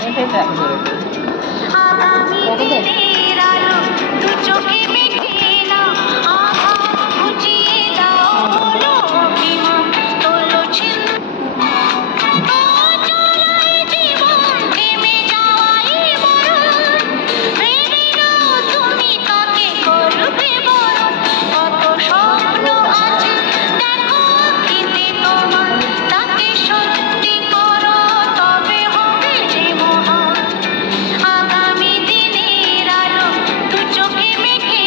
এটাই দেখো আগামী দিনের আলো দু চোখে মেঘে না আহা বুঝিয়ে দাও হলো অভিমান তোলো ছিন্ন চলাই জীবন থেমে যাওয়াই মরণ ভেবে নাও তুমি তাকে করবে বরণ কত স্বপ্ন আছে দেখো আঁখিতে তোমার তাকে সত্যি করো তবে হবে যে মহান আগামী দিনের আলো দু চোখে মেঘে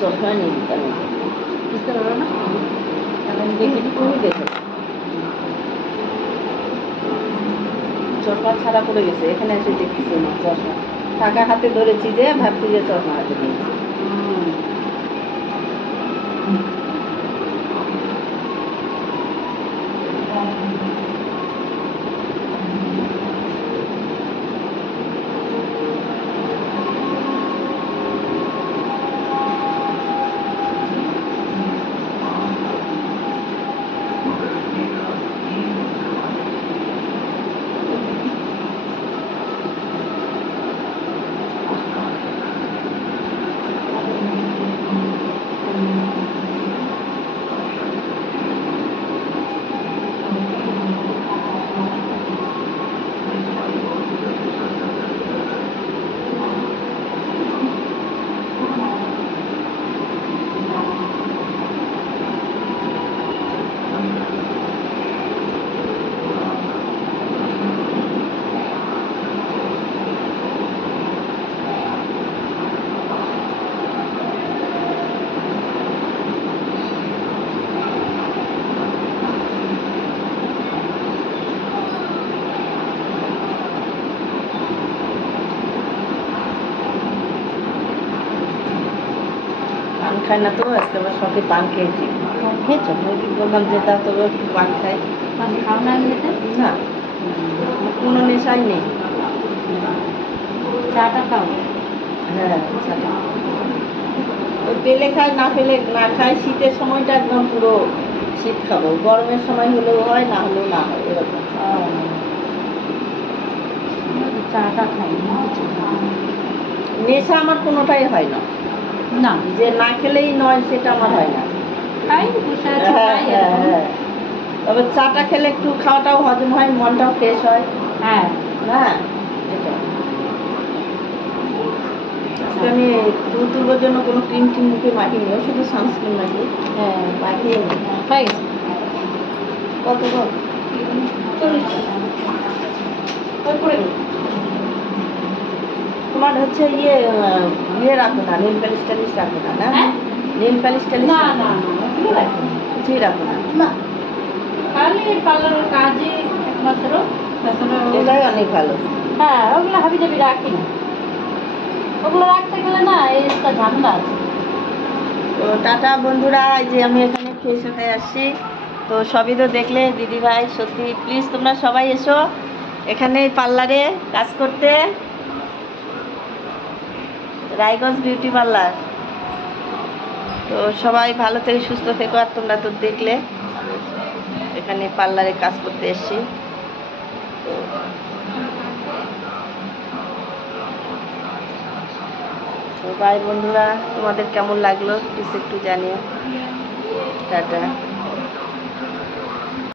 চশমা নিয়ে দিতে হবে, বুঝতে পারো না? আমি দেখি তুমি দেখো চশমা ছাড়া পড়ে গেছে, এখানে এসে দেখতেছি না চশমা, টাকা হাতে ধরেছি যে ভাবছি যে চশমা হাতে নিয়েছি। পান খায় না তো, আজকে আবার সঙ্গে পান খেয়েছি। খেয়েছো? ওই বললাম যে তা তবে একটু পান খাই। পান খাও না এমনিতে? না, কোনো নেশাই নেই। চাটা খাও? হ্যাঁ, চাটা। ওই পেলে খাই, না পেলে না খাই। শীতের সময়টা একদম পুরো শীত খাবো, গরমের সময় হলেও হয়, না হলেও না হয়, এরকম। চাটা খাই নেশা আমার কোনোটাই হয় না, না, যে না খেলেই নয় সেটা আমার হয় না। খাই বসে আছে হ্যাঁ, খাই হ্যাঁ, এরকম। হ্যাঁ। তবে চাটা খেলে একটু খাওয়াটাও হজম হয়, মনটাও ফ্রেশ হয়। হ্যাঁ, না এটা আজকে আমি তুলতুলোর জন্য কোনো ক্রিম টিম মুখে মাখিনি, শুধু সানস্ক্রিন মাখি। হ্যাঁ, মাখিয়ে নি। হয়ে গেছে। কত গো? 40। ওই পড়ে গেল। তোমার হচ্ছে ইয়ে রাখো না, নেল পালিশ টালিশ রাখো না, না হ্যাঁ? নেল পালিশ টালিশ না না না, ওগুলো রাখি না। কিছুই রাখো না। না, খালি পার্লারের কাজে একমাত্র। তাছাড়া এটাই অনেক ভালো। হ্যাঁ, ওগুলো হাবি জাবি রাখি না। ওগুলো রাখতে গেলে না এই একটা ঝামেলা আছে। তো টাটা বন্ধুরা, এই যে আমি এখানে ফ্রেশ হতে আসছি, তো সবই তো দেখলে দিদি ভাই, সত্যি প্লিজ তোমরা সবাই এসো এখানে পার্লারে কাজ করতে, রায়গঞ্জ বিউটি পার্লার। তো সবাই ভালো থেকে সুস্থ থেকো। আর তোমরা তো দেখলে এখানে পার্লারে কাজ করতে এসছি। তো বাই বন্ধুরা, তোমাদের কেমন লাগলো প্লিজ একটু জানিও। টাটা।